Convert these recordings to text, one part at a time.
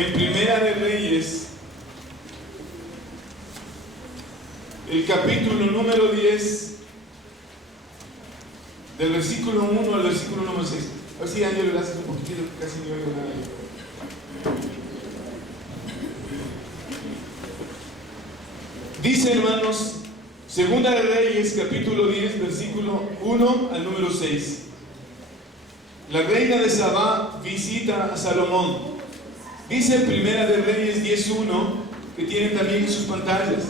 en Primera de Reyes, el capítulo número 10, del versículo 1 al versículo número 6. A ver si Ángel lo haces un poquitito, casi no oigo nada. Dice, hermanos, Segunda de Reyes, capítulo 10, versículo 1 al número 6. La reina de Sabá visita a Salomón. Dice Primera de Reyes 10:1, que tienen también en sus pantallas.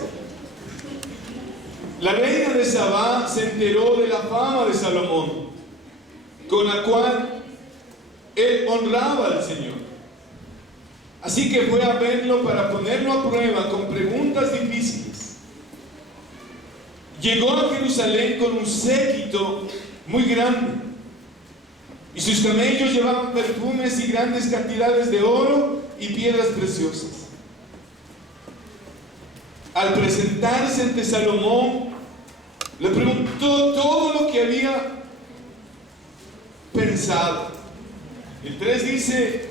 La reina de Sabá se enteró de la fama de Salomón, con la cual él honraba al Señor. Así que fue a verlo para ponerlo a prueba con preguntas difíciles. Llegó a Jerusalén con un séquito muy grande, y sus camellos llevaban perfumes y grandes cantidades de oro y piedras preciosas. Al presentarse ante Salomón, le preguntó todo lo que había pensado. El 3 dice,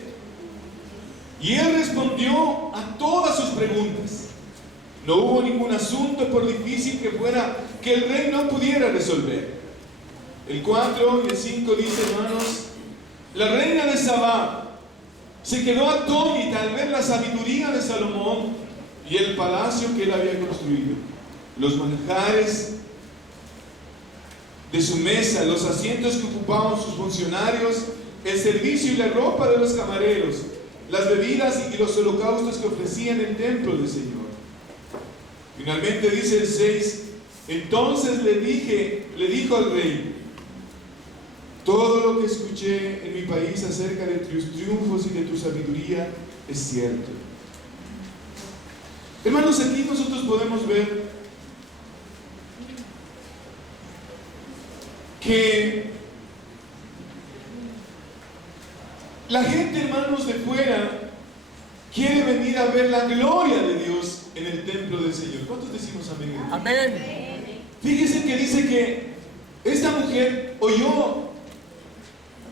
y él respondió a todas sus preguntas. No hubo ningún asunto, por difícil que fuera, que el rey no pudiera resolver. El 4 y el 5 dice, hermanos, la reina de Sabá se quedó atónita al ver la sabiduría de Salomón y el palacio que él había construido, los manjares de su mesa, los asientos que ocupaban sus funcionarios, el servicio y la ropa de los camareros, las bebidas y los holocaustos que ofrecían en el templo del Señor. Finalmente dice el 6, entonces le dijo al rey, todo lo que escuché en mi país acerca de tus triunfos y de tu sabiduría es cierto. Hermanos, aquí nosotros podemos ver que la gente, hermanos, de fuera quiere venir a ver la gloria de Dios en el templo del Señor. ¿Cuántos decimos amén? Amén. Fíjense que dice que esta mujer oyó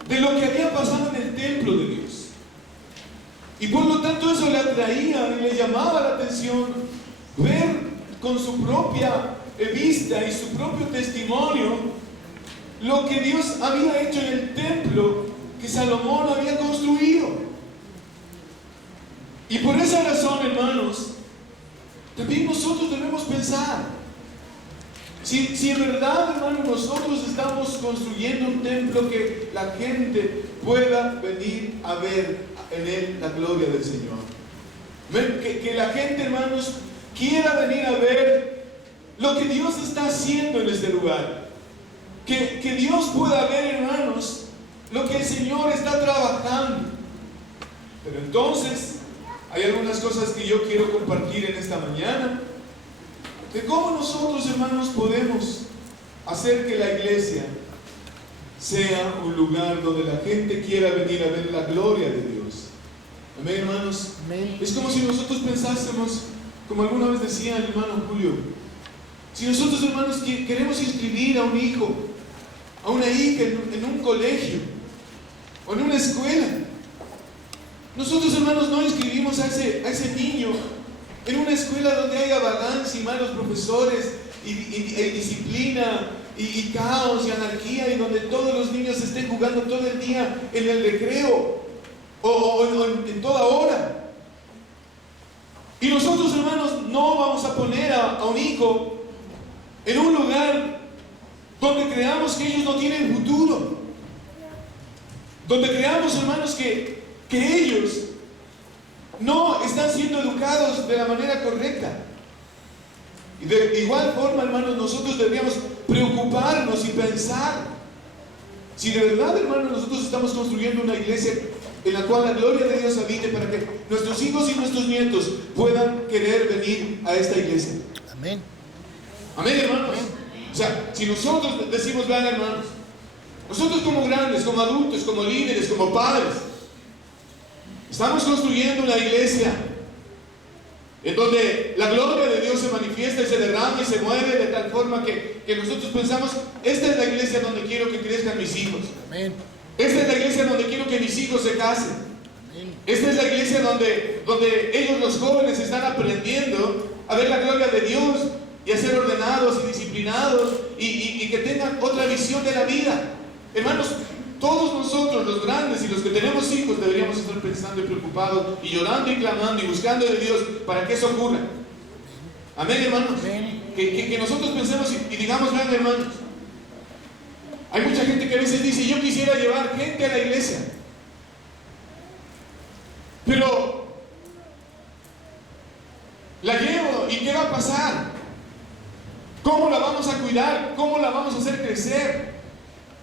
de lo que había pasado en el templo de Dios, y por lo tanto eso le atraía y le llamaba la atención ver con su propia vista y su propio testimonio lo que Dios había hecho en el templo que Salomón había construido. Y por esa razón, hermanos, también nosotros debemos pensar, si en verdad, hermanos, nosotros estamos construyendo un templo que la gente pueda venir a ver en él la gloria del Señor. Que la gente, hermanos, quiera venir a ver lo que Dios está haciendo en este lugar. Que Dios pueda ver, hermanos, lo que el Señor está trabajando. Pero entonces, hay algunas cosas que yo quiero compartir en esta mañana, de cómo nosotros, hermanos, podemos hacer que la iglesia sea un lugar donde la gente quiera venir a ver la gloria de Dios. Amén, hermanos. Amén. Es como si nosotros pensásemos, como alguna vez decía el hermano Julio, si nosotros, hermanos, queremos inscribir a un hijo, a una hija en un colegio o en una escuela, nosotros, hermanos, no inscribimos a ese niño en una escuela donde haya vagancia y malos profesores y indisciplina y caos y anarquía, y donde todos los niños estén jugando todo el día en el recreo o en toda hora. Y nosotros, hermanos, no vamos a poner a un hijo en un lugar donde creamos que ellos no tienen futuro, donde creamos, hermanos, que ellos no están siendo educados de la manera correcta. Y de igual forma, hermanos, nosotros deberíamos preocuparnos y pensar si de verdad, hermanos, nosotros estamos construyendo una iglesia en la cual la gloria de Dios habite, para que nuestros hijos y nuestros nietos puedan querer venir a esta iglesia. Amén. Amén, hermanos. O sea, si nosotros decimos, vean, hermanos, nosotros como grandes, como adultos, como líderes, como padres, estamos construyendo una iglesia en donde la gloria de Dios se manifiesta y se derrama y se mueve de tal forma que nosotros pensamos, esta es la iglesia donde quiero que crezcan mis hijos. Amén. Esta es la iglesia donde quiero que mis hijos se casen. Amén. Esta es la iglesia donde donde ellos, los jóvenes, están aprendiendo a ver la gloria de Dios y a ser ordenados y disciplinados y que tengan otra visión de la vida. Hermanos, todos nosotros, los grandes y los que tenemos hijos, deberíamos estar pensando y preocupados y llorando y clamando y buscando de Dios para que eso ocurra. Amén, hermanos. Que nosotros pensemos y digamos, vean, hermanos, hay mucha gente que a veces dice: yo quisiera llevar gente a la iglesia, pero la llevo y ¿qué va a pasar? ¿Cómo la vamos a cuidar? ¿Cómo la vamos a hacer crecer?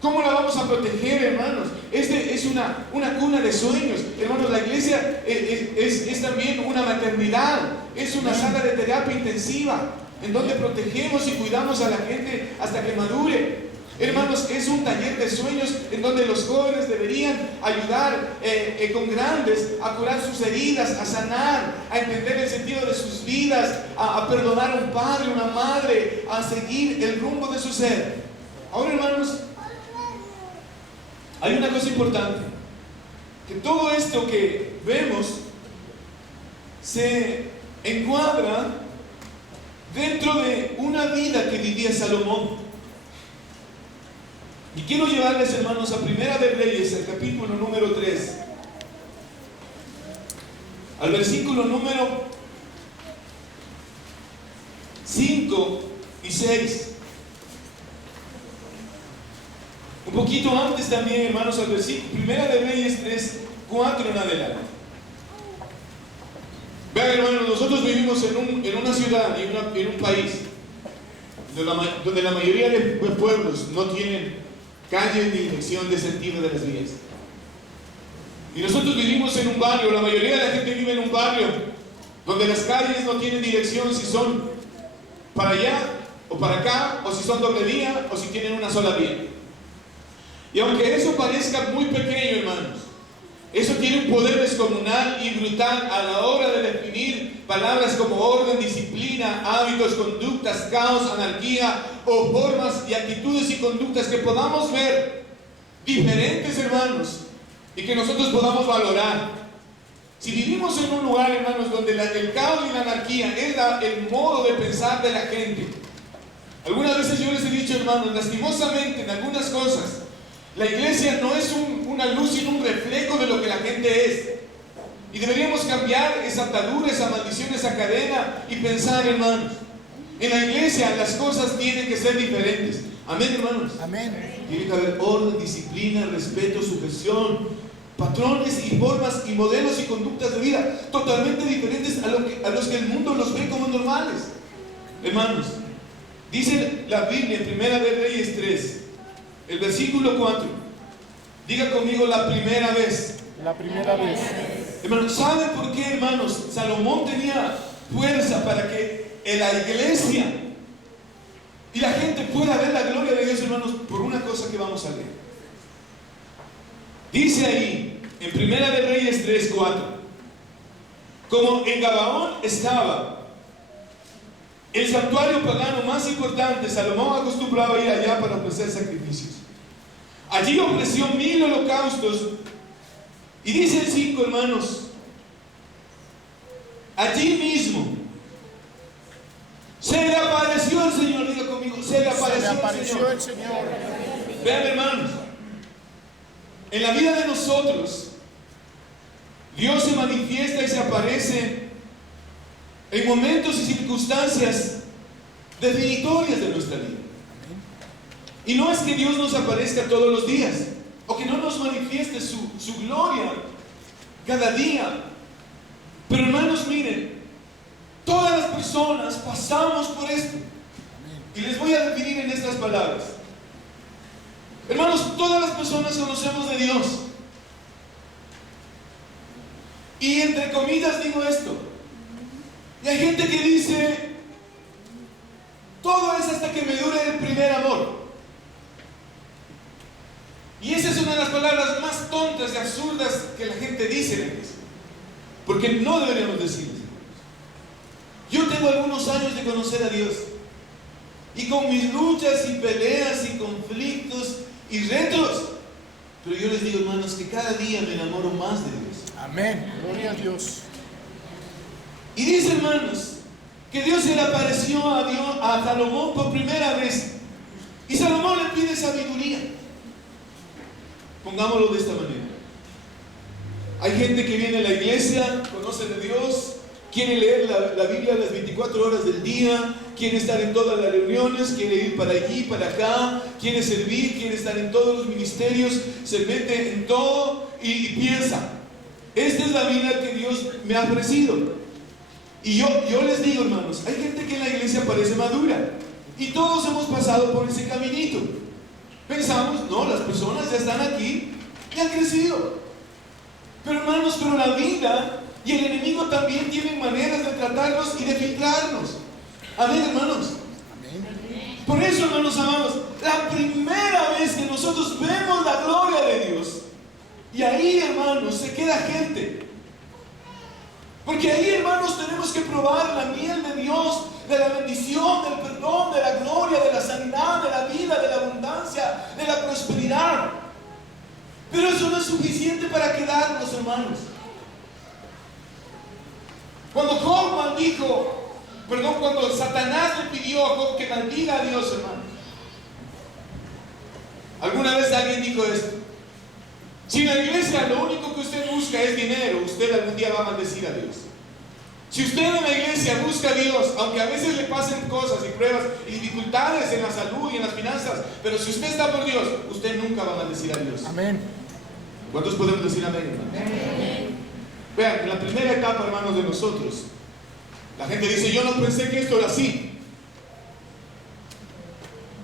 ¿Cómo la vamos a proteger, hermanos? Es una cuna de sueños. Hermanos, la iglesia es también una maternidad, es una sala de terapia intensiva, en donde protegemos y cuidamos a la gente hasta que madure. Hermanos, es un taller de sueños en donde los jóvenes deberían ayudar con grandes a curar sus heridas, a sanar, a entender el sentido de sus vidas, a perdonar a un padre, una madre, a seguir el rumbo de su ser. Ahora, hermanos, hay una cosa importante, que todo esto que vemos se encuadra dentro de una vida que vivía Salomón. Y quiero llevarles, hermanos, a Primera de Reyes, el capítulo número 3, al versículo número 5 y 6. Un poquito antes también, hermanos, al versículo Primera de Reyes 3, 4 en adelante. Vean, hermanos, nosotros vivimos en una ciudad y en un país donde la mayoría de pueblos no tienen calles ni dirección de sentido de las vías. Y nosotros vivimos en un barrio, la mayoría de la gente vive en un barrio donde las calles no tienen dirección, si son para allá o para acá, o si son doble vía, o si tienen una sola vía. Y aunque eso parezca muy pequeño, hermanos, eso tiene un poder descomunal y brutal a la hora de definir palabras como orden, disciplina, hábitos, conductas, caos, anarquía, o formas y actitudes y conductas que podamos ver diferentes, hermanos, y que nosotros podamos valorar. Si vivimos en un lugar, hermanos, donde el caos y la anarquía es el modo de pensar de la gente, algunas veces yo les he dicho, hermanos, lastimosamente en algunas cosas, la iglesia no es una luz sino un reflejo de lo que la gente es. Y deberíamos cambiar esa atadura, esa maldición, esa cadena y pensar, hermanos, en la iglesia las cosas tienen que ser diferentes. Amén, hermanos. Amén. Tiene que haber orden, disciplina, respeto, sujeción, patrones y formas y modelos y conductas de vida totalmente diferentes a los que el mundo los ve como normales. Hermanos, dice la Biblia en Primera de Reyes 3, el versículo 4. Diga conmigo: la primera vez. La primera vez. Hermanos, ¿saben por qué, hermanos, Salomón tenía fuerza para que en la iglesia y la gente pueda ver la gloria de Dios, hermanos? Por una cosa que vamos a leer. Dice ahí, en Primera de Reyes 3, 4, como en Gabaón estaba el santuario pagano más importante, Salomón acostumbraba ir allá para ofrecer sacrificios. Allí ofreció 1000 holocaustos. Y dice el 5, hermanos, allí mismo se le apareció el Señor. Diga conmigo: se le apareció el Señor. Vean, hermanos, en la vida de nosotros Dios se manifiesta y se aparece en momentos y circunstancias definitorias de nuestra vida. Y no es que Dios nos aparezca todos los días, o que no nos manifieste su gloria cada día. Pero, hermanos, miren, todas las personas pasamos por esto. Y les voy a definir en estas palabras. Hermanos, todas las personas conocemos de Dios. Y entre comillas digo esto. Y hay gente que dice: todo es hasta que me dure el primer amor. Y esa es una de las palabras más tontas y absurdas que la gente dice en la iglesia, porque no deberíamos decirlo. Yo tengo algunos años de conocer a Dios, y con mis luchas y peleas y conflictos y retos, pero yo les digo, hermanos, que cada día me enamoro más de Dios. Amén. Gloria a Dios. Y dice, hermanos, que Dios se le apareció a Salomón por primera vez. Y Salomón le pide sabiduría. Pongámoslo de esta manera. Hay gente que viene a la iglesia, conoce de Dios, quiere leer la Biblia las 24 horas del día, quiere estar en todas las reuniones, quiere ir para allí, para acá, quiere servir, quiere estar en todos los ministerios, se mete en todo y piensa, esta es la vida que Dios me ha ofrecido. Y yo les digo, hermanos, hay gente que en la iglesia parece madura y todos hemos pasado por ese caminito. Pensamos, no, las personas ya están aquí y han crecido. Pero hermanos, pero la vida y el enemigo también tienen maneras de tratarnos y de filtrarnos. Amén, hermanos. Amén. Por eso, hermanos amados, la primera vez que nosotros vemos la gloria de Dios, y ahí, hermanos, se queda gente. Porque ahí, hermanos, tenemos que probar la miel de Dios, de la bendición, del perdón, de la gloria, de la sanidad, de la vida, de la abundancia, de la prosperidad. Pero eso no es suficiente para quedarnos, hermanos. Cuando cuando Satanás le pidió a Job que maldiga a Dios, hermanos. ¿Alguna vez alguien dijo esto? Si en la iglesia lo único que usted busca es dinero, usted algún día va a maldecir a Dios. Si usted en la iglesia busca a Dios, aunque a veces le pasen cosas y pruebas y dificultades en la salud y en las finanzas, pero si usted está por Dios, usted nunca va a maldecir a Dios. Amén. ¿Cuántos podemos decir amén, hermanos? Amén. Vean, en la primera etapa, hermanos, de nosotros, la gente dice, yo no pensé que esto era así.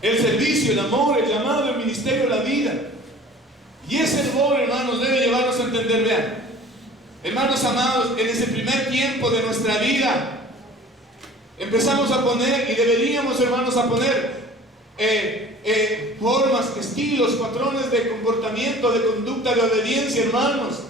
El servicio, el amor, el llamado, el ministerio, la vida. Y ese amor, hermanos, debe llevarnos a entender, vean, hermanos amados, en ese primer tiempo de nuestra vida, empezamos a poner, y deberíamos, hermanos, a poner formas, estilos, patrones de comportamiento, de conducta, de obediencia, hermanos.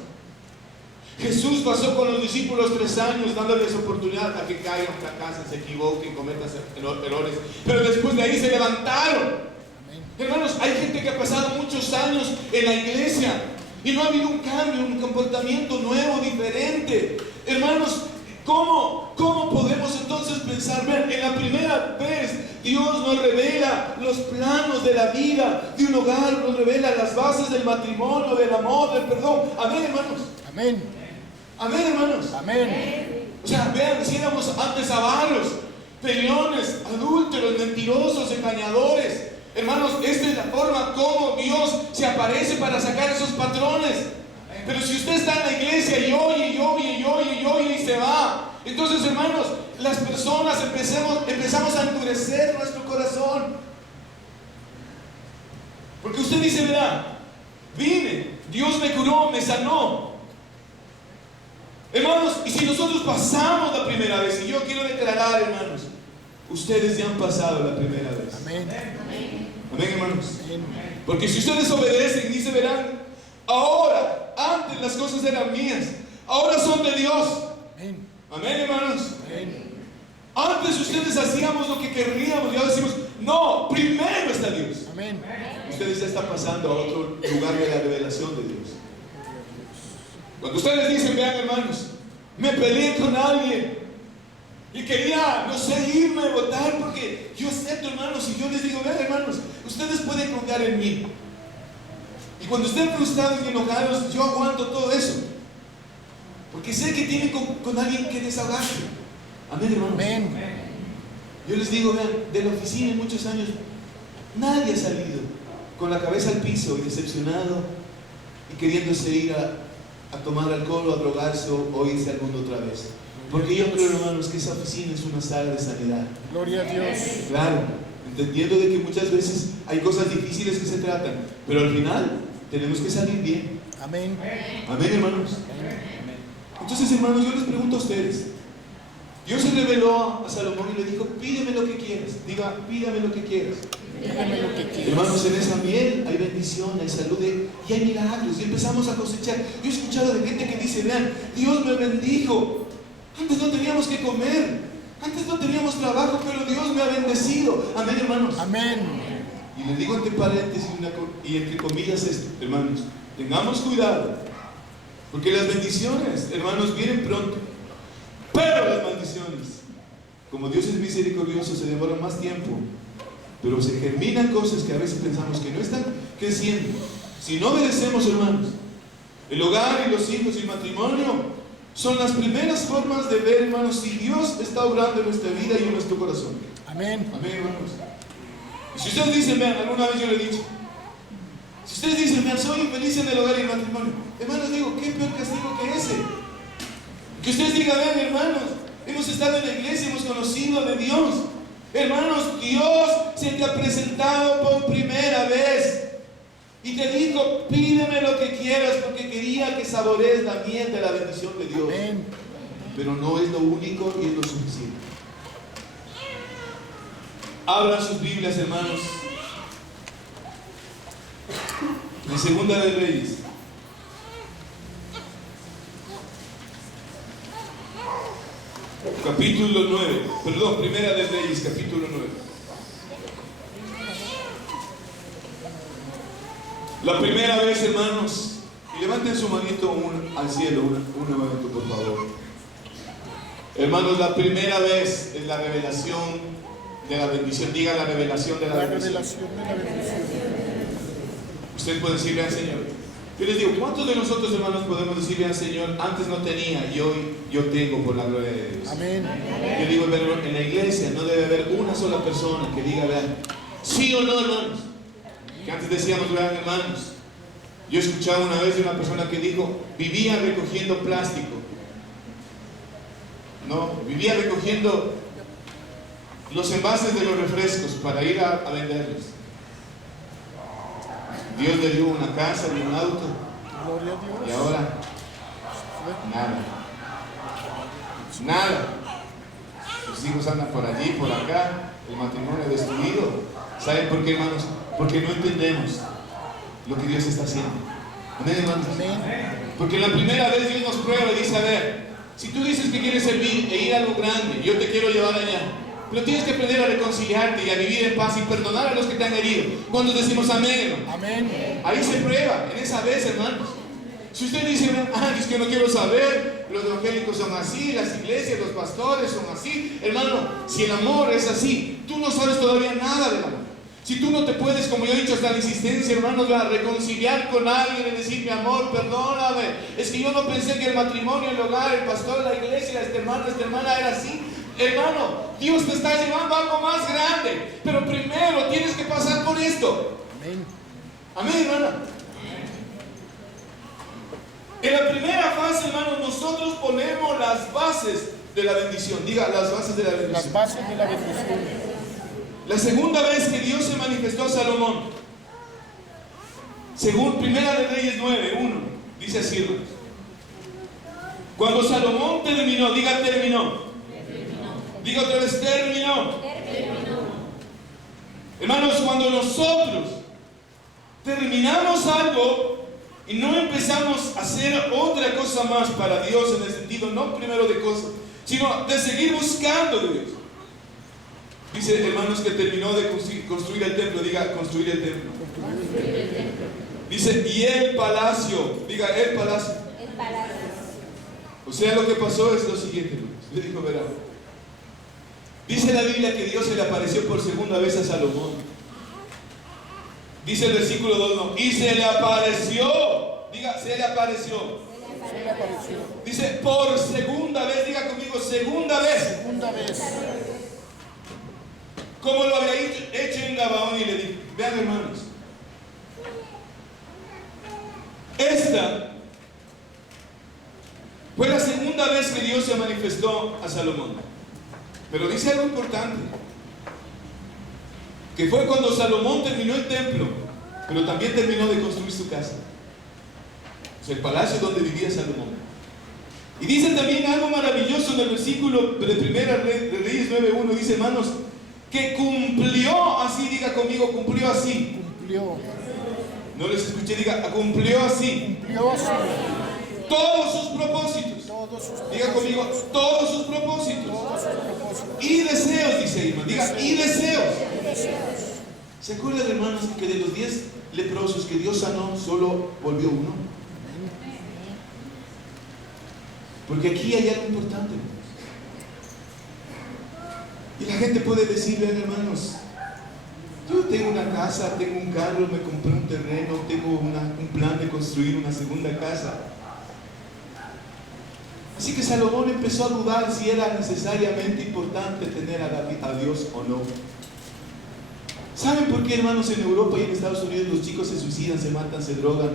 Jesús pasó con los discípulos 3 años dándoles oportunidad a que caigan, fracasen, se equivoquen, cometan errores, pero después de ahí se levantaron. Amén. Hermanos, hay gente que ha pasado muchos años en la iglesia y no ha habido un cambio, un comportamiento nuevo, diferente. Hermanos, ¿cómo podemos entonces pensar? Vean, en la primera vez Dios nos revela los planos de la vida de un hogar, nos revela las bases del matrimonio, del amor, del perdón. Amén, hermanos. Amén. Amén, hermanos. Amén. O sea, vean, si éramos antes avaros, peleones, adúlteros, mentirosos, engañadores. Hermanos, esta es la forma como Dios se aparece para sacar esos patrones. Pero si usted está en la iglesia y oye y se va, entonces, hermanos, las personas empezamos a endurecer nuestro corazón. Porque usted dice, verá, vine, Dios me curó, me sanó. Hermanos, y si nosotros pasamos la primera vez, y yo quiero declarar, hermanos, ustedes ya han pasado la primera vez. Amén. Amén, hermanos. Amén. Porque si ustedes obedecen, dice, verán, ahora, antes las cosas eran mías, ahora son de Dios. Amén. Amén, hermanos. Amén. Antes ustedes hacíamos lo que querríamos y ahora decimos, no, primero está Dios. Amén. Ustedes ya están pasando a otro lugar de la revelación de Dios. Cuando ustedes dicen, vean, hermanos, me peleé con alguien y quería, no sé, irme a votar porque yo acepto, hermanos, y yo les digo, vean, hermanos, ustedes pueden confiar en mí. Y cuando estén frustrados y enojados, yo aguanto todo eso. Porque sé que tienen con alguien que desahogarse. Amén, hermanos. Amén. Yo les digo, vean, de la oficina en muchos años, nadie ha salido con la cabeza al piso y decepcionado y queriéndose ir a tomar alcohol o a drogarse o irse al mundo otra vez. Porque yo creo, hermanos, que esa oficina es una sala de sanidad. Gloria a Dios. Claro, entendiendo de que muchas veces hay cosas difíciles que se tratan, pero al final tenemos que salir bien. Amén. Amén, hermanos. Amén. Entonces, hermanos, yo les pregunto a ustedes. Dios se reveló a Salomón y le dijo, pídeme lo que quieras. Diga, pídame lo que quieras. Pídame lo que quieras. Hermanos, en esa miel hay bendición, hay salud y hay milagros. Y empezamos a cosechar. Yo he escuchado de gente que dice, vean, Dios me bendijo. Antes no teníamos que comer. Antes no teníamos trabajo, pero Dios me ha bendecido. Amén, hermanos. Amén. Y les digo entre paréntesis y entre comillas esto, hermanos. Tengamos cuidado. Porque las bendiciones, hermanos, vienen pronto. Pero las maldiciones bendiciones, como Dios es misericordioso, se demora más tiempo, pero se germinan cosas que a veces pensamos que no están creciendo. Si no obedecemos, hermanos, el hogar y los hijos y el matrimonio son las primeras formas de ver, hermanos, si Dios está obrando en nuestra vida y en nuestro corazón. Amén. Amén, hermanos. Y si ustedes dicen, vean, alguna vez yo le he dicho, si ustedes dicen, vean, soy infeliz en el hogar y el matrimonio, hermanos, digo, ¿qué peor castigo que ese? Que ustedes digan, vean, hermanos, hemos estado en la iglesia, hemos conocido de Dios. Hermanos, Dios se te ha presentado por primera vez y te dijo, pídeme lo que quieras, porque quería que saborees la miel de la bendición de Dios. Amén. Pero no es lo único y es lo suficiente. Abran sus Biblias, hermanos, en Segunda de Reyes. Capítulo 9, perdón, Primera de Reyes, capítulo 9. La primera vez, hermanos, y levanten su manito al cielo, un momento, por favor. Hermanos, la primera vez es la revelación de la bendición. Diga la revelación de la bendición. Ustedes pueden decirle al Señor. Yo les digo, ¿cuántos de nosotros, hermanos, podemos decirle al Señor, antes no tenía y hoy yo tengo por la gloria de Dios? Amén. Yo digo, en la iglesia no debe haber una sola persona que diga, vean, sí o no, hermanos. Que antes decíamos, vean, hermanos. Yo escuchaba una vez de una persona que dijo, vivía recogiendo plástico. No, vivía recogiendo los envases de los refrescos para ir a venderlos. Dios le dio una casa y un auto. Gloria a Dios. Y ahora, nada. Sus hijos andan por allí, por acá, el matrimonio destruido. ¿Saben por qué, hermanos? Porque no entendemos lo que Dios está haciendo. Amén, hermanos. Porque la primera vez Dios nos prueba y dice, a ver, si tú dices que quieres servir e ir a algo grande, yo te quiero llevar allá. Pero tienes que aprender a reconciliarte y a vivir en paz y perdonar a los que te han herido. Cuando decimos amén, hermano. Amén. Ahí se prueba, en esa vez, hermanos. Si usted dice, es que no quiero saber, los evangélicos son así, las iglesias, los pastores son así. Hermano, si el amor es así, tú no sabes todavía nada del amor. Si tú no te puedes, como yo he dicho hasta la insistencia, hermanos, a reconciliar con alguien y decir, mi amor, perdóname. Es que yo no pensé que el matrimonio, el hogar, el pastor, la iglesia, esta hermana era así. Hermano, Dios te está llevando a algo más grande. Pero primero tienes que pasar por esto. Amén. Amén, hermana. En la primera fase, hermanos, nosotros ponemos las bases de la bendición. Diga, las bases de la bendición. Las bases de la bendición. La segunda vez que Dios se manifestó a Salomón, según Primera de Reyes 9:1, dice así, hermanos. Cuando Salomón terminó, diga terminó. Diga otra vez, terminó. Hermanos, cuando nosotros terminamos algo y no empezamos a hacer otra cosa más para Dios, en el sentido no primero de cosas, sino de seguir buscando de Dios. Dice, hermanos, que terminó de construir el templo. Diga, construir el templo. Dice, y el palacio. Diga, el palacio. O sea, lo que pasó es lo siguiente, hermanos. Le dijo, verá. Dice la Biblia que Dios se le apareció por segunda vez a Salomón. Dice el versículo 2, no. Y se le apareció. Diga, se le apareció. Dice, por segunda vez. Diga conmigo, segunda vez. Segunda vez. Como lo había hecho en Gabaón, y le dijo, vean, hermanos, esta fue la segunda vez que Dios se manifestó a Salomón. Pero dice algo importante, que fue cuando Salomón terminó el templo, pero también terminó de construir su casa, o sea, el palacio donde vivía Salomón. Y dice también algo maravilloso en el versículo de Primera de Reyes 9:1, dice, hermanos, que cumplió así. Diga conmigo, cumplió así. Cumplió. No les escuché, diga, cumplió así. Cumplió así. Todos sus propósitos. Diga conmigo, todos sus propósitos. Y deseos, dice hermano. Diga, y deseos. ¿Se acuerdan, hermanos, que de los 10 leprosos que Dios sanó, solo volvió uno? Porque aquí hay algo importante. Y la gente puede decir, vean hermanos, yo tengo una casa, tengo un carro, me compré un terreno, tengo un plan de construir una segunda casa. Así que Salomón empezó a dudar si era necesariamente importante tener a Dios o no. ¿Saben por qué, hermanos, en Europa y en Estados Unidos los chicos se suicidan, se matan, se drogan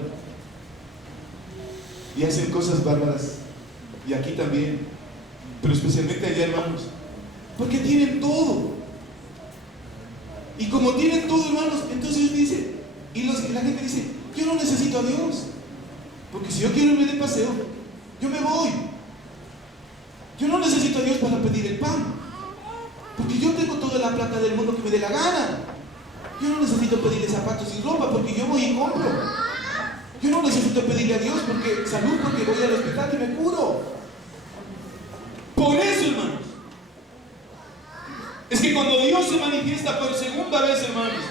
y hacen cosas bárbaras? Y aquí también, pero especialmente allá, hermanos, porque tienen todo. Y como tienen todo, hermanos, entonces dicen, la gente dice, yo no necesito a Dios, porque si yo quiero irme de paseo, yo me voy. Yo no necesito a Dios para pedir el pan, porque yo tengo toda la plata del mundo que me dé la gana. Yo no necesito pedirle zapatos y ropa, porque yo voy y compro. Yo no necesito pedirle a Dios porque salud, porque voy al hospital y me curo. Por eso, hermanos, es que cuando Dios se manifiesta por segunda vez, hermanos,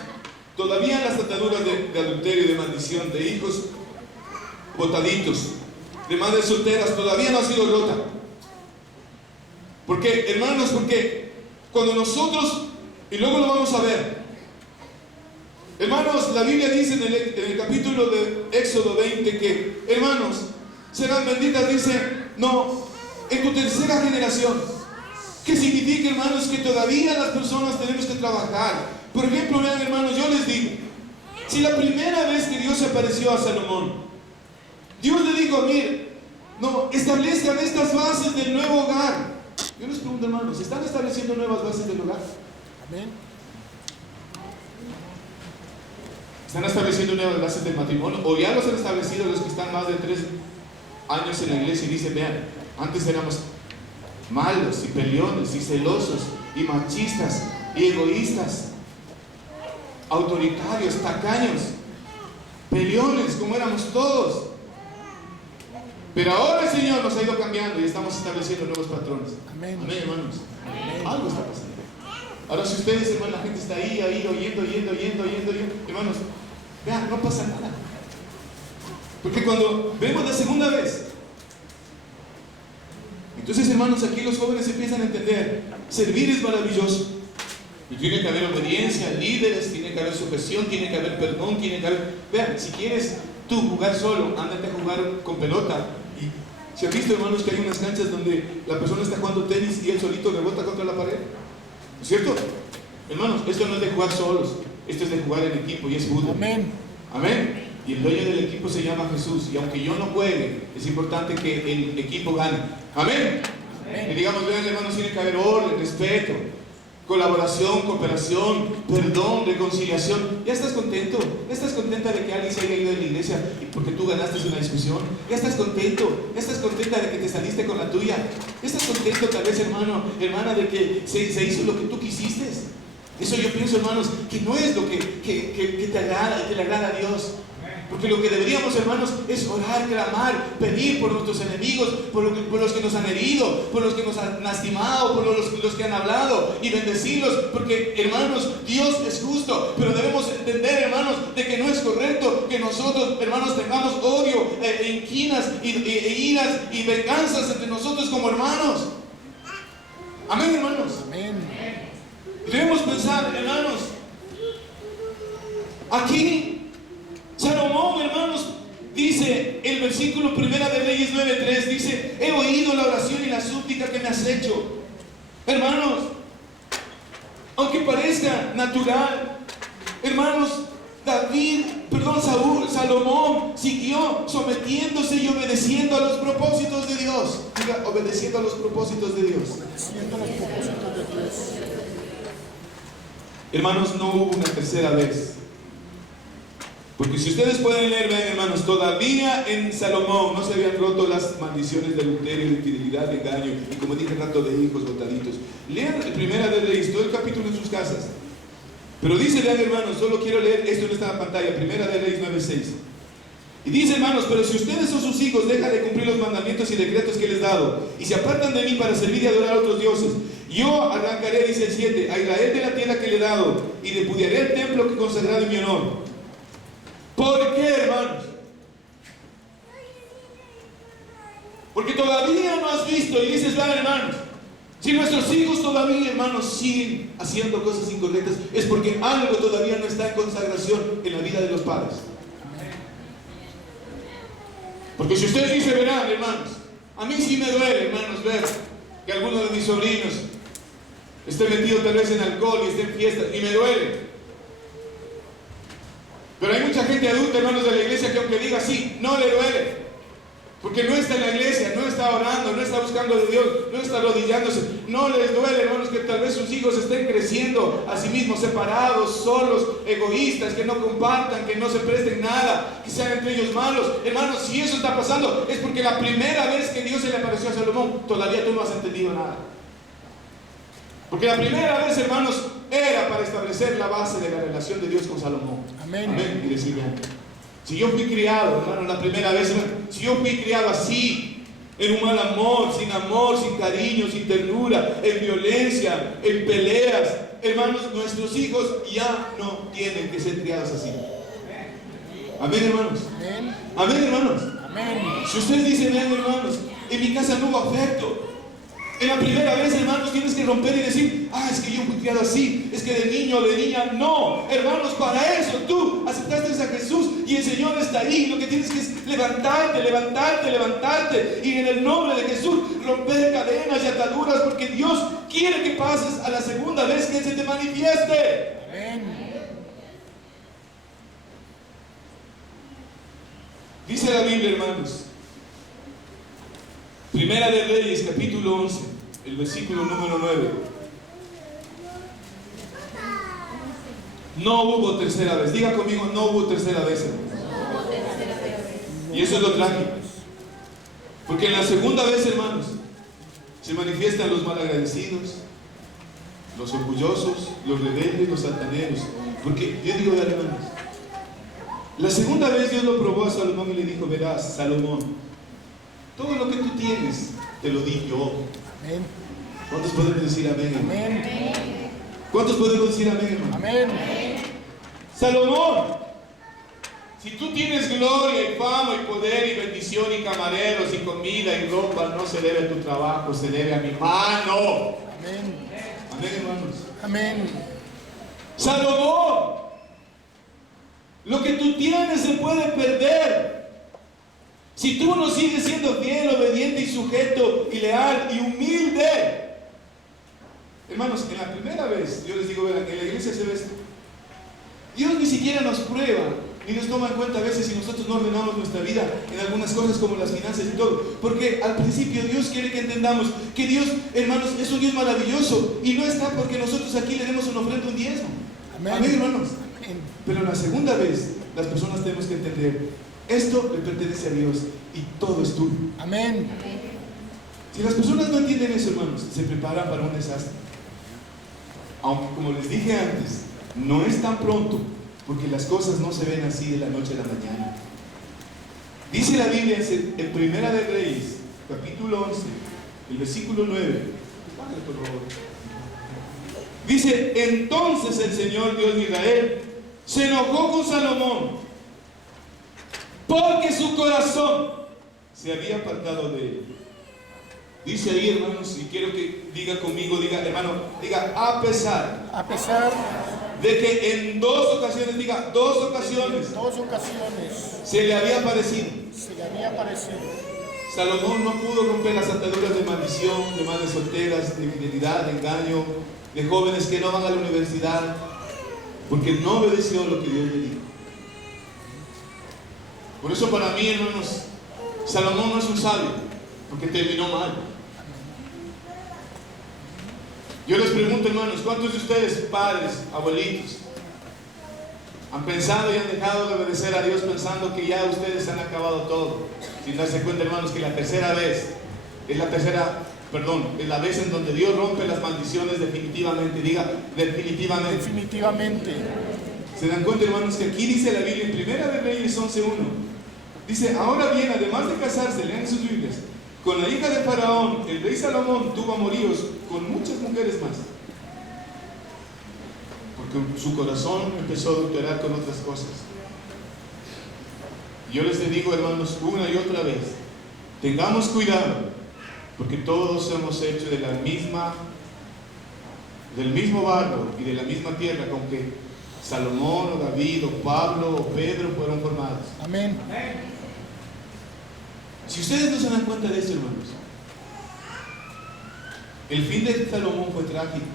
todavía las ataduras de adulterio y de maldición, de hijos botaditos, de madres solteras, todavía no ha sido rota. Porque, hermanos, porque cuando nosotros, y luego lo vamos a ver, hermanos, la Biblia dice en el capítulo de Éxodo 20 que, hermanos, serán benditas, dice, no, en tu tercera generación. ¿Qué significa, hermanos? Que todavía las personas tenemos que trabajar. Por ejemplo, vean, hermanos, yo les digo, si la primera vez que Dios se apareció a Salomón, Dios le dijo, mire, no, establezcan estas bases del nuevo hogar. Yo les pregunto, hermanos, ¿están estableciendo nuevas bases del hogar? Amén. ¿Están estableciendo nuevas bases del matrimonio? ¿O ya los han establecido los que están más de 3 años en la iglesia y dicen, vean, antes éramos malos y peleones y celosos y machistas y egoístas, autoritarios, tacaños, peleones, como éramos todos? Pero ahora el Señor nos ha ido cambiando y estamos estableciendo nuevos patrones. Amén. Amén, hermanos. Amén. Algo está pasando. Ahora, si ustedes, hermanos, la gente está ahí, oyendo, hermanos, vean, no pasa nada. Porque cuando vemos la segunda vez, entonces, hermanos, aquí los jóvenes empiezan a entender, servir es maravilloso. Y tiene que haber obediencia, líderes, tiene que haber sujeción, tiene que haber perdón, tiene que haber... Vean, si quieres tú jugar solo, ándate a jugar con pelota. Y si han visto, hermanos, que hay unas canchas donde la persona está jugando tenis y él solito rebota contra la pared, ¿no es cierto? Hermanos, esto no es de jugar solos, esto es de jugar en equipo y es fútbol. Amén. Amén. Y el dueño del equipo se llama Jesús. Y aunque yo no juegue, es importante que el equipo gane. Amén. Amén. Y digamos, vean, hermanos, tiene que haber orden, respeto, colaboración, cooperación, perdón, reconciliación. ¿Ya estás contento? ¿Ya estás contenta de que alguien se haya ido de la iglesia y porque tú ganaste una discusión? ¿Ya estás contento? ¿Ya estás contenta de que te saliste con la tuya? ¿Ya estás contento, tal vez, hermano, hermana, de que se hizo lo que tú quisiste? Eso yo pienso, hermanos, que no es lo que te agrada y que le agrada a Dios. Porque lo que deberíamos, hermanos, es orar, clamar, pedir por nuestros enemigos, por los que nos han herido, por los que nos han lastimado, por los que han hablado, y bendecirlos. Porque, hermanos, Dios es justo, pero debemos entender, hermanos, de que no es correcto que nosotros, hermanos, tengamos odio, inquinas, iras y venganzas entre nosotros como hermanos. Amén, hermanos. Amén. Debemos pensar, hermanos, aquí Salomón, hermanos, dice el versículo 1 de Reyes 9:3, dice, he oído la oración y la súplica que me has hecho. Hermanos, aunque parezca natural, hermanos, Salomón siguió sometiéndose y obedeciendo a los propósitos de Dios. Diga, obedeciendo a los propósitos de Dios. Obedeciendo los propósitos de Dios. Hermanos, no hubo una tercera vez. Porque si ustedes pueden leer, vean, hermanos, todavía en Salomón no se habían roto las maldiciones de adulterio, de infidelidad, de engaño, y como dije, rato de hijos botaditos. Lean el Primera de Reyes, todo el capítulo en sus casas. Pero dice, vean, hermanos, solo quiero leer, esto no está en la pantalla, Primera de Reyes 9:6. Y dice, hermanos, pero si ustedes o sus hijos dejan de cumplir los mandamientos y decretos que les he dado, y se apartan de mí para servir y adorar a otros dioses, yo arrancaré, dice el 7, a Israel de la tierra que le he dado, y repudiaré el templo que he consagrado en mi honor. ¿Por qué, hermanos? Porque todavía no has visto, y dices, vean, hermanos, Si nuestros hijos todavía, hermanos, siguen haciendo cosas incorrectas, es porque algo todavía no está en consagración en la vida de los padres. Porque si ustedes dicen, verán, hermanos, a mí sí me duele, hermanos, ver que alguno de mis sobrinos esté metido tal vez en alcohol y esté en fiestas, y me duele. Pero hay mucha gente adulta, hermanos, de la iglesia que aunque diga sí, no le duele. Porque no está en la iglesia, no está orando, no está buscando de Dios, no está arrodillándose. No les duele, hermanos, que tal vez sus hijos estén creciendo a sí mismos, separados, solos, egoístas, que no compartan, que no se presten nada, que sean entre ellos malos. Hermanos, si eso está pasando, es porque la primera vez que Dios se le apareció a Salomón, todavía tú no has entendido nada. Porque la primera vez, hermanos, era para establecer la base de la relación de Dios con Salomón. Amén. Amén. Y decirle, si yo fui criado, hermano, la primera vez, hermano, si yo fui criado así, en un mal amor, sin cariño, sin ternura, en violencia, en peleas, hermanos, nuestros hijos ya no tienen que ser criados así. Amén, hermanos. Amén. Amén, hermanos. Amén. Si ustedes dicen, amén, hermanos, en mi casa no hubo afecto. En la primera vez, hermanos, tienes que romper y decir, es que yo fui criado así, es que de niño o de niña. No, hermanos, para eso tú aceptaste a Jesús y el Señor está ahí. Lo que tienes que es levantarte, levantarte, levantarte y en el nombre de Jesús romper cadenas y ataduras, porque Dios quiere que pases a la segunda vez que Él se te manifieste. Amén. Dice la Biblia, hermanos, Primera de Reyes, capítulo 11, el versículo número 9. No hubo tercera vez. Diga conmigo, no hubo tercera vez, hermanos. Y eso es lo trágico. Porque en la segunda vez, hermanos, se manifiestan los malagradecidos, los orgullosos, los rebeldes, los altaneros. Porque yo digo, hermanos, la segunda vez Dios lo probó a Salomón y le dijo, verás, Salomón, todo lo que tú tienes, te lo di yo. Amén. ¿Cuántos podemos decir amén, hermano? Amén. ¿Cuántos podemos decir amén, hermano? Amén. Salomón, si tú tienes gloria y fama y poder y bendición y camareros y comida y ropa, no se debe a tu trabajo, se debe a mi mano. Amén. Amén, hermanos. Amén. Salomón, lo que tú tienes se puede perder. Si tú no sigues siendo fiel, obediente y sujeto y leal y humilde. Hermanos, en la primera vez, yo les digo, verán, en la iglesia se ve esto. Dios ni siquiera nos prueba, ni nos toma en cuenta a veces si nosotros no ordenamos nuestra vida en algunas cosas como las finanzas y todo. Porque al principio Dios quiere que entendamos que Dios, hermanos, es un Dios maravilloso y no está porque nosotros aquí le demos una ofrenda, un diezmo. Amén. Amén, hermanos. Amén. Pero la segunda vez, las personas tenemos que entender, esto le pertenece a Dios y todo es tuyo. Amén. Si las personas no entienden eso, hermanos, se preparan para un desastre. Aunque, como les dije antes, no es tan pronto, porque las cosas no se ven así de la noche a la mañana. Dice la Biblia en Primera de Reyes, capítulo 11, el versículo 9. Bájale, por favor. Dice, entonces el Señor Dios de Israel se enojó con Salomón, porque su corazón se había apartado de él. Dice ahí, hermanos, y quiero que diga conmigo, diga, hermano, diga, a pesar de que en dos ocasiones, diga, dos ocasiones, se le había aparecido. Salomón no pudo romper las ataduras de maldición, de madres solteras, de infidelidad, de engaño, de jóvenes que no van a la universidad, porque no obedeció lo que Dios le dijo. Por eso para mí, hermanos, Salomón no es un sabio, porque terminó mal. Yo les pregunto, hermanos, ¿cuántos de ustedes, padres, abuelitos, han pensado y han dejado de obedecer a Dios pensando que ya ustedes han acabado todo? Sin darse cuenta, hermanos, que la tercera vez es la vez en donde Dios rompe las maldiciones definitivamente. Diga, definitivamente. Definitivamente. ¿Se dan cuenta, hermanos, que aquí dice la Biblia en Primera de Reyes 11:1? Dice, ahora bien, además de casarse, lean sus Biblias, con la hija de Faraón, el rey Salomón tuvo amoríos con muchas mujeres más. Porque su corazón empezó a adulterar con otras cosas. Yo les digo, hermanos, una y otra vez, tengamos cuidado Porque todos somos hechos del mismo barro y de la misma tierra con que Salomón o David o Pablo o Pedro fueron formados. Amén. Si ustedes no se dan cuenta de esto, hermanos, el fin de Salomón fue trágico.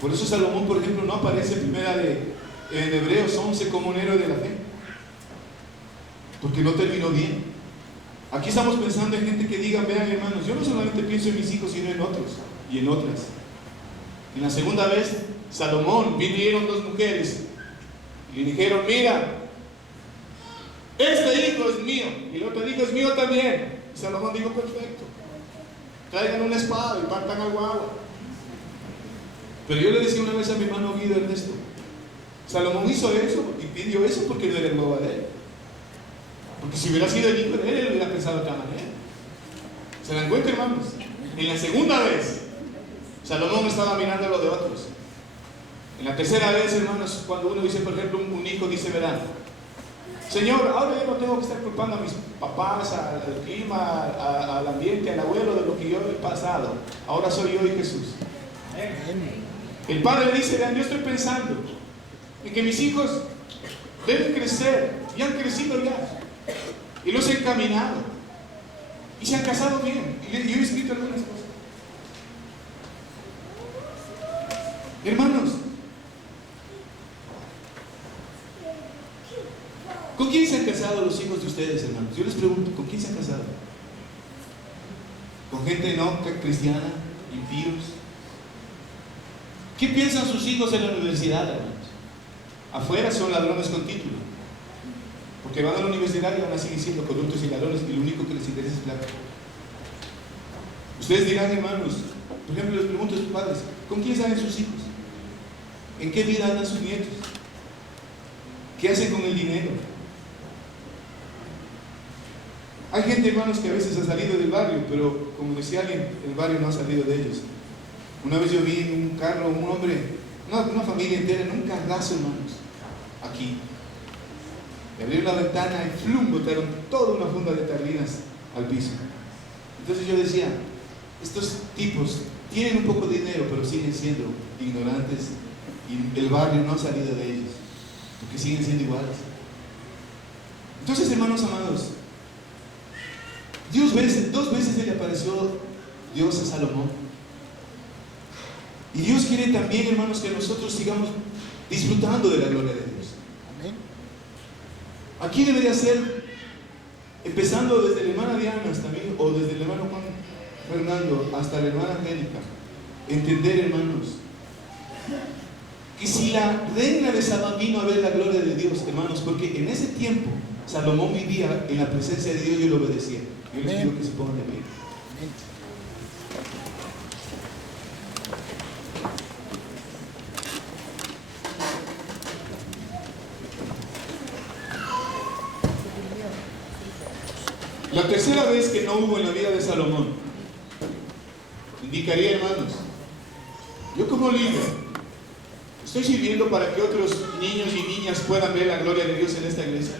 Por eso Salomón, por ejemplo, no aparece en Hebreos 11 como un héroe de la fe, porque no terminó bien. Aquí estamos pensando en gente que diga: vean, hermanos, yo no solamente pienso en mis hijos, sino en otros y en otras. En la segunda vez, Salomón, vinieron dos mujeres y le dijeron: mira, este hijo es mío y el otro hijo es mío también. Y Salomón dijo: perfecto, traigan una espada y partan al guagua. Pero yo le decía una vez a mi hermano Guido Ernesto, Salomón hizo eso y pidió eso porque no era el guagua de él. Porque si hubiera sido el hijo de él, él hubiera pensado de otra manera. ¿Se dan cuenta, hermanos? En la segunda vez, Salomón estaba mirando lo de otros. En la tercera vez, hermanos, cuando uno dice, por ejemplo, un hijo dice: verán, Señor, ahora yo no tengo que estar culpando a mis papás, al clima, al ambiente, al abuelo de lo que yo he pasado. Ahora soy yo y Jesús. El padre le dice: vean, yo estoy pensando en que mis hijos deben crecer, y han crecido ya, y los he encaminado, y se han casado bien, y yo he escrito algunas cosas. Hermanos, ¿con quién se han casado los hijos de ustedes, hermanos? Yo les pregunto, ¿con quién se han casado? ¿Con gente no cristiana, impíos? ¿Qué piensan sus hijos en la universidad, hermanos? Afuera son ladrones con título, porque van a la universidad y van a seguir siendo corruptos y ladrones, y lo único que les interesa es plata. Ustedes dirán, hermanos, por ejemplo, les pregunto a sus padres: ¿con quién salen sus hijos? ¿En qué vida andan sus nietos? ¿Qué hacen con el dinero? Hay gente, hermanos, que a veces ha salido del barrio, pero como decía alguien, el barrio no ha salido de ellos. Una vez yo vi en un carro un hombre, una familia entera, en un carrazo, hermanos, aquí. Le abrieron la ventana y ¡flum! Botaron toda una funda de tarrinas al piso. Entonces yo decía: estos tipos tienen un poco de dinero, pero siguen siendo ignorantes, y el barrio no ha salido de ellos, porque siguen siendo iguales. Entonces, hermanos amados, dos veces se le apareció Dios a Salomón. Y Dios quiere también, hermanos, que nosotros sigamos disfrutando de la gloria de Dios. Amén. Aquí debería ser, empezando desde la hermana Diana hasta mí, o desde el hermano Juan Fernando hasta la hermana Angélica, entender, hermanos, que si la reina de Sabá vino a ver la gloria de Dios, hermanos, porque en ese tiempo Salomón vivía en la presencia de Dios y lo obedecía. Yo les pido que se pongan de pie. La tercera vez que no hubo en la vida de Salomón indicaría, hermanos, yo como líder estoy sirviendo para que otros niños y niñas puedan ver la gloria de Dios en esta iglesia.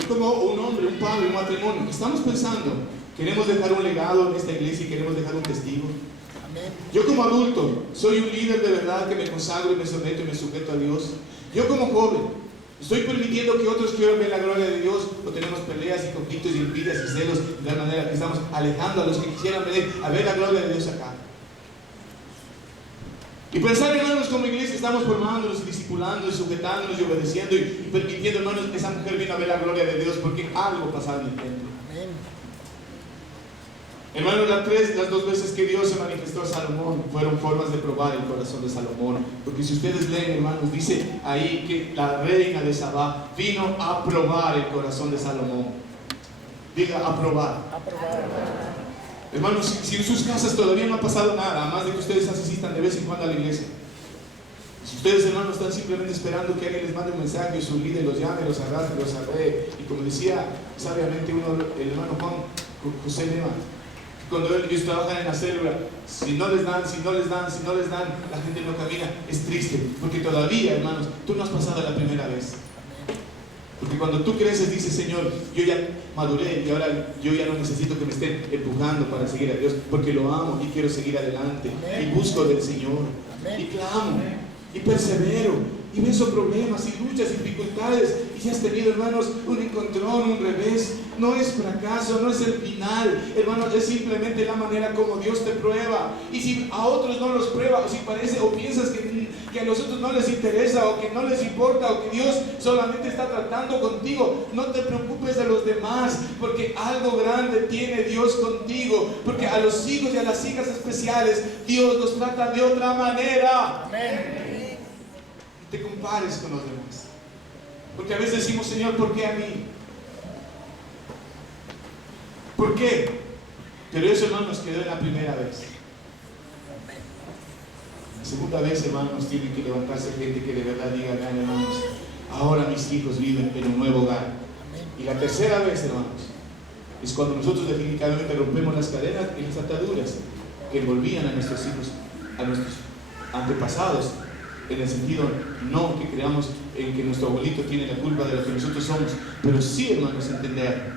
Yo como un hombre, un padre, un matrimonio, estamos pensando, queremos dejar un legado en esta iglesia y queremos dejar un testigo. Yo como adulto soy un líder de verdad que me consagro y me someto y me sujeto a Dios. Yo como joven estoy permitiendo que otros quieran ver la gloria de Dios, o tenemos peleas y conflictos y envidias y celos, de la manera que estamos alejando a los que quisieran venir a ver la gloria de Dios acá. Y pensar, hermanos, como iglesia estamos formándonos y discipulando y sujetándonos y obedeciendo y permitiendo, hermanos, que esa mujer vino a ver la gloria de Dios porque algo pasaba en el templo. Amén. Hermanos, las dos veces que Dios se manifestó a Salomón fueron formas de probar el corazón de Salomón. Porque si ustedes leen, hermanos, dice ahí que la reina de Sabá vino a probar el corazón de Salomón. Diga, a probar. Hermanos, si en sus casas todavía no ha pasado nada, más de que ustedes asistan de vez en cuando a la iglesia. Si ustedes, hermanos, están simplemente esperando que alguien les mande un mensaje, o su líder los llame, los arrastre, los arree, y como decía sabiamente el hermano José Lema, cuando ellos trabajan en la célula, si no les dan, la gente no camina. Es triste, porque todavía, hermanos, tú no has pasado la primera vez. Porque cuando tú creces dices, Señor, yo ya maduré y ahora yo ya no necesito que me estén empujando para seguir a Dios, porque lo amo y quiero seguir adelante. Y busco del Señor. Y clamo. Y persevero. Y venzo problemas y luchas y dificultades. Y si has tenido, hermanos, un encontrón, un revés, no es fracaso, no es el final, hermanos, es simplemente la manera como Dios te prueba. Y si a otros no los prueba, o si parece o piensas que a los otros no les interesa, o que no les importa, o que Dios solamente está tratando contigo, no te preocupes de los demás, porque algo grande tiene Dios contigo. Porque a los hijos y a las hijas especiales Dios los trata de otra manera. Amén. Te compares con los demás, porque a veces decimos, Señor, ¿por qué a mí? ¿Por qué? Pero eso, hermanos, quedó en la primera vez. La segunda vez, hermanos, tiene que levantarse gente que de verdad diga, hermanos, ahora mis hijos viven en un nuevo hogar. Y la tercera vez, hermanos, es cuando nosotros definitivamente rompemos las cadenas y las ataduras que envolvían a nuestros hijos, a nuestros antepasados, en el sentido no que creamos en que nuestro abuelito tiene la culpa de lo que nosotros somos, pero sí, hermanos, entender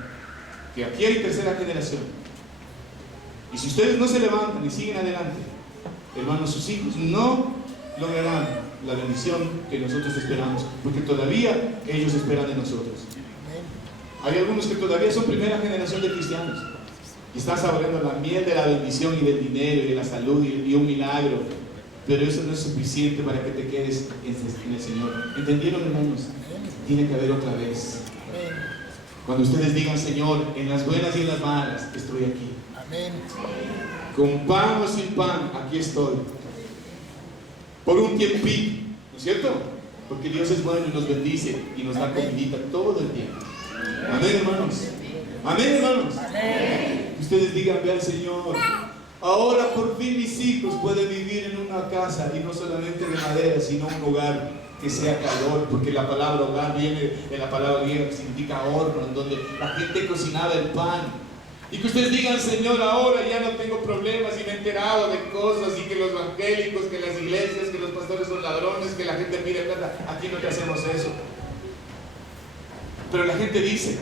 que aquí hay tercera generación. Y si ustedes no se levantan y siguen adelante, hermanos, sus hijos no lograrán la bendición que nosotros esperamos, porque todavía ellos esperan de nosotros. Hay algunos que todavía son primera generación de cristianos y están saboreando la miel de la bendición y del dinero y de la salud y un milagro. Pero eso no es suficiente para que te quedes en el Señor. ¿Entendieron, hermanos? Tiene que haber otra vez. Cuando ustedes digan, Señor, en las buenas y en las malas, estoy aquí. Amén. Con pan o sin pan, aquí estoy. Por un tiempito, ¿no es cierto? Porque Dios es bueno y nos bendice y nos da comidita todo el tiempo. Amén, hermanos. Amén, hermanos. Amén. Ustedes digan, vean, Señor, ahora por fin mis hijos pueden vivir en una casa y no solamente de madera, sino un hogar que sea calor, porque la palabra hogar viene de la palabra griega que significa horno, en donde la gente cocinaba el pan. Y que ustedes digan, Señor, ahora ya no tengo problemas y me he enterado de cosas y que los evangélicos, que las iglesias, que los pastores son ladrones, que la gente pide plata. Aquí no te hacemos eso. Pero la gente dice,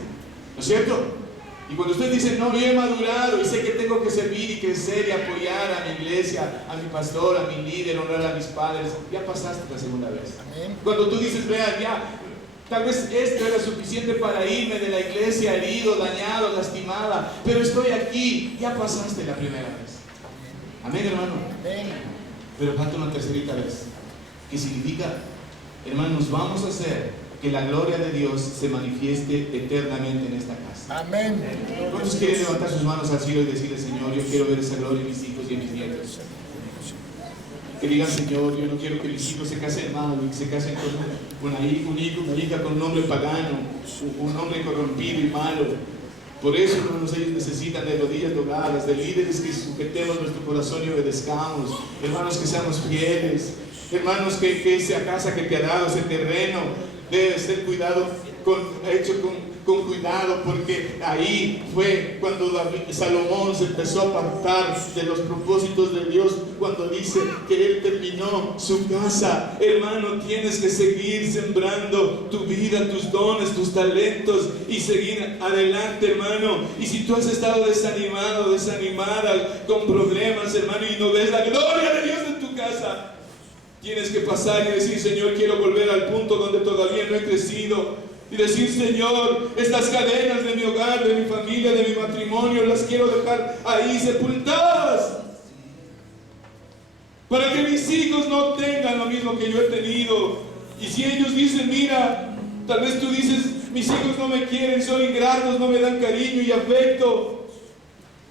¿no es cierto? Y cuando usted dice, no, yo he madurado y sé que tengo que servir y crecer y apoyar a mi iglesia, a mi pastor, a mi líder, honrar a mis padres, ya pasaste la segunda vez. Amén. Cuando tú dices, vea, ya, tal vez esto era suficiente para irme de la iglesia herido, dañado, lastimada, pero estoy aquí, ya pasaste la primera vez. Amén, hermano. Amén. Pero falta una tercerita vez, que significa, hermanos, vamos a hacer que la gloria de Dios se manifieste eternamente en esta casa. Amén. ¿Cuántos quieren levantar sus manos al cielo y decirle, Señor, yo quiero ver esa gloria en mis hijos y en mis nietos? Que digan, Señor, yo no quiero que mis hijos se casen mal y que se casen con un hijo, una hija con un nombre pagano, un hombre corrompido y malo. Por eso, hermanos, ellos necesitan de rodillas dobladas, de líderes que sujetemos nuestro corazón y obedezcamos. Hermanos, que seamos fieles. Hermanos, que esa casa que te ha dado, ese terreno, debe ser hecho con cuidado, porque ahí fue cuando Salomón se empezó a apartar de los propósitos de Dios, cuando dice que él terminó su casa. Hermano, tienes que seguir sembrando tu vida, tus dones, tus talentos y seguir adelante, hermano. Y si tú has estado desanimado, desanimada, con problemas, hermano, y no ves la gloria de Dios en tu casa, tienes que pasar y decir, Señor, quiero volver al punto donde todavía no he crecido. Y decir, Señor, estas cadenas de mi hogar, de mi familia, de mi matrimonio, las quiero dejar ahí sepultadas. Para que mis hijos no tengan lo mismo que yo he tenido. Y si ellos dicen, mira, tal vez tú dices, mis hijos no me quieren, son ingratos, no me dan cariño y afecto.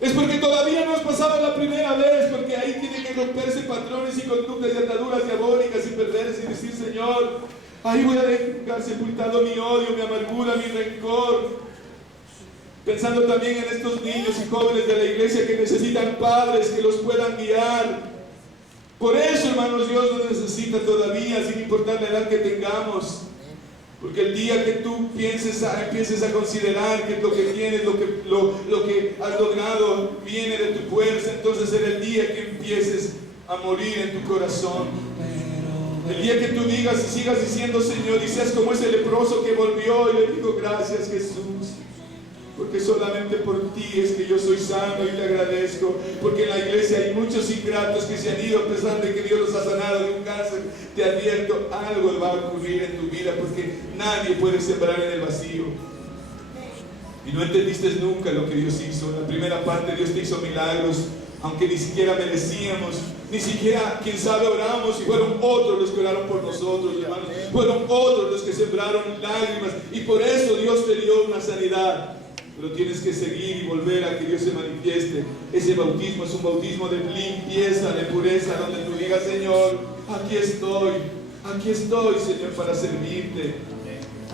Es porque todavía no has pasado la primera vez, porque ahí tienen que romperse patrones y conductas y ataduras diabólicas y perversas y decir, Señor, ahí voy a dejar sepultado mi odio, mi amargura, mi rencor. Pensando también en estos niños y jóvenes de la iglesia que necesitan padres que los puedan guiar. Por eso, hermanos, Dios nos necesita todavía, sin importar la edad que tengamos. Porque el día que tú empieces a considerar que lo que tienes, lo que has logrado viene de tu fuerza, entonces será el día que empieces a morir en tu corazón. El día que tú digas y sigas diciendo, Señor, y seas como ese leproso que volvió y le dijo, gracias Jesús, porque solamente por ti es que yo soy sano y te agradezco, porque en la iglesia hay muchos ingratos que se han ido a pesar de que Dios los ha sanado de un cáncer. Te advierto, algo va a ocurrir en tu vida, porque nadie puede sembrar en el vacío. Y no entendiste nunca lo que Dios hizo. En la primera parte Dios te hizo milagros, aunque ni siquiera merecíamos, ni siquiera, quién sabe, oramos y fueron otros los que oraron por nosotros, hermanos. Fueron otros los que sembraron lágrimas y por eso Dios te dio una sanidad. Pero tienes que seguir y volver a que Dios se manifieste. Ese bautismo es un bautismo de limpieza, de pureza, donde tú digas, Señor, aquí estoy, Señor, para servirte.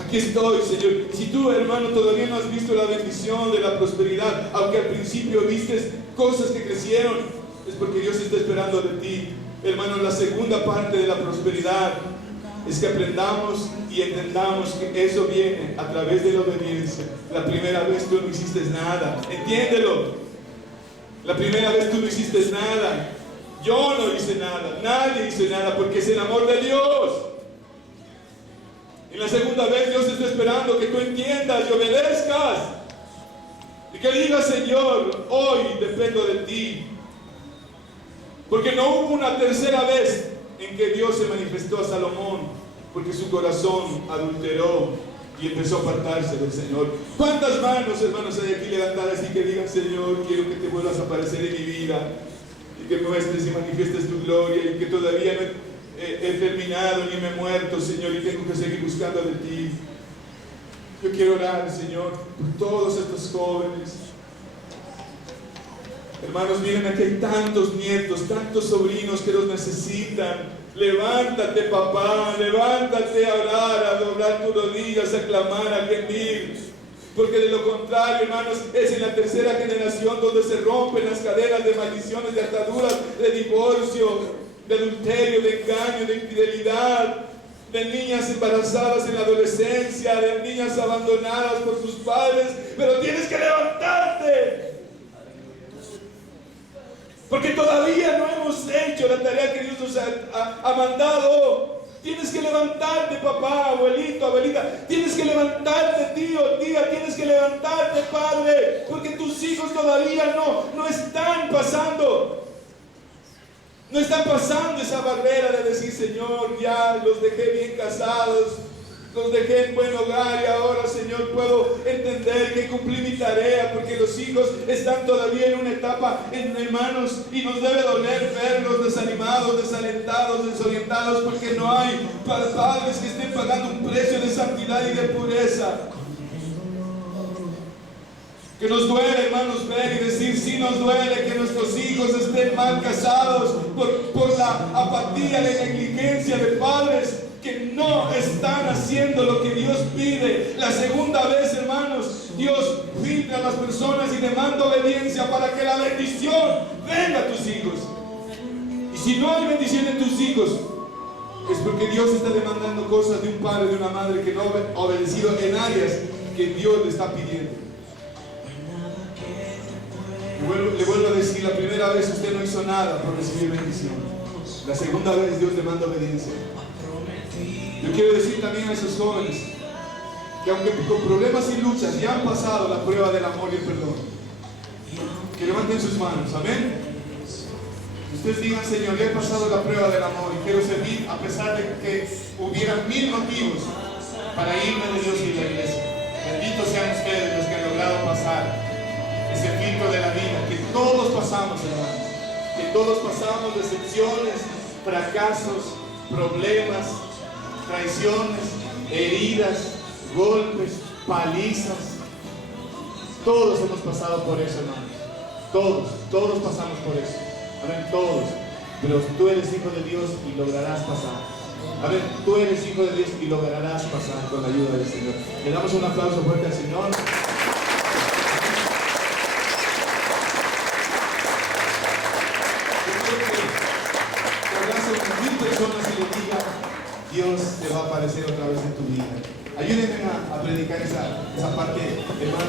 Aquí estoy, Señor. Si tú, hermano, todavía no has visto la bendición de la prosperidad, aunque al principio vistes cosas que crecieron, es porque Dios está esperando de ti. Hermano, la segunda parte de la prosperidad es que aprendamos y entendamos que eso viene a través de la obediencia. La primera vez tú no hiciste nada, entiéndelo. La primera vez tú no hiciste nada. Yo no hice nada, nadie hizo nada, porque es el amor de Dios. Y la segunda vez Dios está esperando que tú entiendas y obedezcas. Y que digas, Señor, hoy dependo de ti. Porque no hubo una tercera vez en que Dios se manifestó a Salomón, porque su corazón adulteró y empezó a apartarse del Señor. ¿Cuántas manos, hermanos, hay aquí levantadas y que digan, Señor, quiero que te vuelvas a aparecer en mi vida y que muestres y manifiestes tu gloria, y que todavía no he terminado ni me he muerto, Señor, y tengo que seguir buscando de ti? Yo quiero orar, Señor, por todos estos jóvenes. Hermanos, miren, aquí hay tantos nietos, tantos sobrinos que los necesitan. Levántate, papá, levántate a orar, a doblar tus rodillas, a clamar, a gemir. Porque de lo contrario, hermanos, es en la tercera generación donde se rompen las cadenas de maldiciones, de ataduras, de divorcio, de adulterio, de engaño, de infidelidad, de niñas embarazadas en la adolescencia, de niñas abandonadas por sus padres. Pero tienes que levantarte, porque todavía no hemos hecho la tarea que Dios nos ha mandado. Tienes que levantarte, papá, abuelito, abuelita. Tienes que levantarte, tío, tía. Tienes que levantarte, padre, porque tus hijos todavía no están pasando. No están pasando esa barrera de decir, Señor, ya los dejé bien casados, los dejé en buen hogar y ahora, Señor, puedo entender que cumplí mi tarea, porque los hijos están todavía en una etapa, hermanos, y nos debe doler verlos desanimados, desalentados, desorientados, porque no hay padres que estén pagando un precio de santidad y de pureza. Que nos duele, hermanos, ver y decir, sí nos duele que nuestros hijos estén mal casados por la apatía, la negligencia de padres que no están haciendo lo que Dios pide. La segunda vez, hermanos, Dios filtra a las personas y demanda obediencia para que la bendición venga a tus hijos. Y si no hay bendición en tus hijos, es porque Dios está demandando cosas de un padre, de una madre que no ha obedecido en áreas que Dios le está pidiendo. Le vuelvo a decir, la primera vez usted no hizo nada por recibir bendición. La segunda vez Dios demanda obediencia. Yo quiero decir también a esos jóvenes que aunque con problemas y luchas ya han pasado la prueba del amor y el perdón, que levanten sus manos, amén. Ustedes digan, Señor, ya he pasado la prueba del amor y quiero servir a pesar de que hubieran 1000 motivos para irme de Dios y de la iglesia. Benditos sean ustedes los que han logrado pasar ese filtro de la vida, que todos pasamos, hermanos, que todos pasamos decepciones, fracasos, problemas, traiciones, heridas, golpes, palizas. Todos hemos pasado por eso, hermanos. Todos pasamos por eso. Amén, todos. Pero tú eres hijo de Dios y lograrás pasar. Amén, tú eres hijo de Dios y lograrás pasar con la ayuda del Señor. Le damos un aplauso fuerte al Señor. Personas y le diga, Dios te va a aparecer otra vez en tu vida. Ayúdenme a predicar esa parte, hermano.